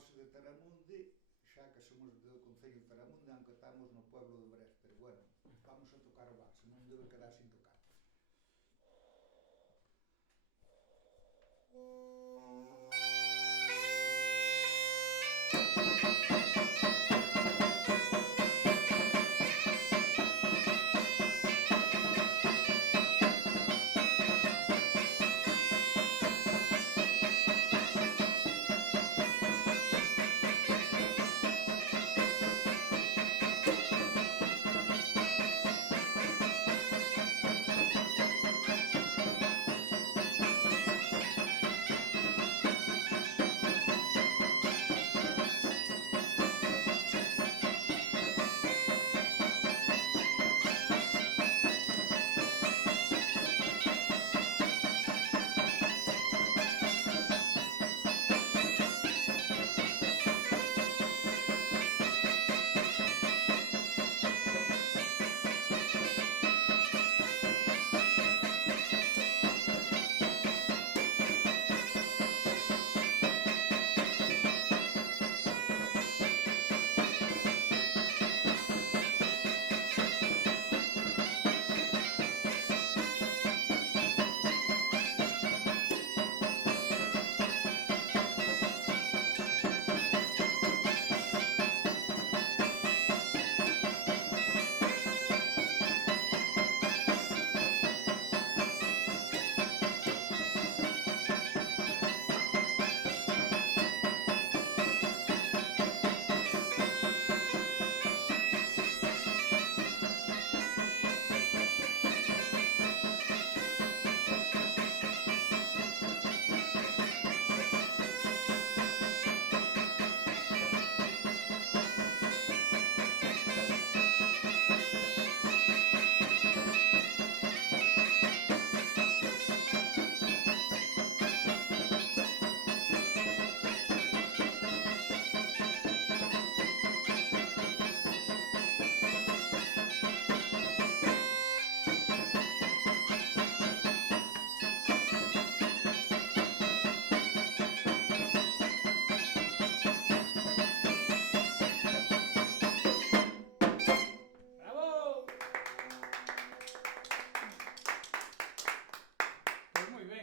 Valse de Taramunde, xa que somos do Concello de Taramunde, aunque estamos no pueblo de Brest, pero bueno, vamos a tocar o vals, non debe quedar sin tocar.